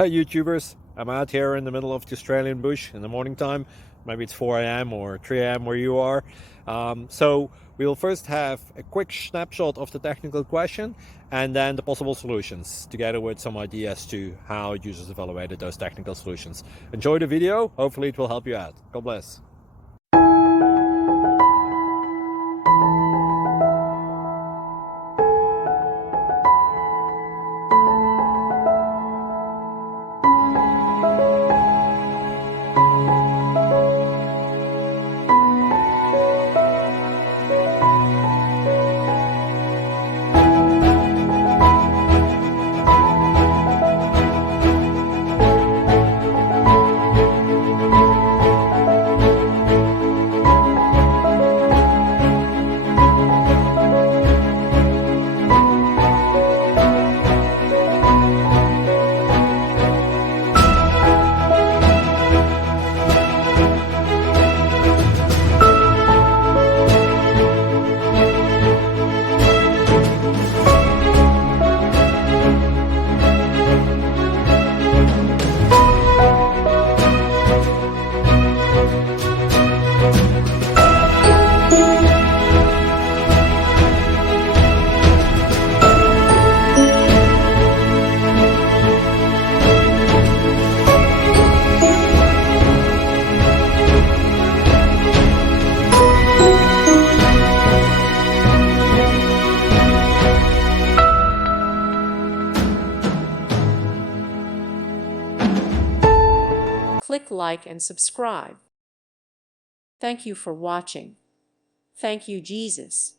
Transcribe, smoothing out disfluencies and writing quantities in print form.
Hi YouTubers, I'm out here in the middle of the Australian bush in the morning time. Maybe it's 4 a.m. or 3 a.m. where you are. So we'll first have a quick snapshot of the technical question and then the possible solutions, together with some ideas to how users evaluated those technical solutions. Enjoy the video, hopefully it will help you out. God bless. Click like and subscribe. Thank you for watching. Thank you, Jesus.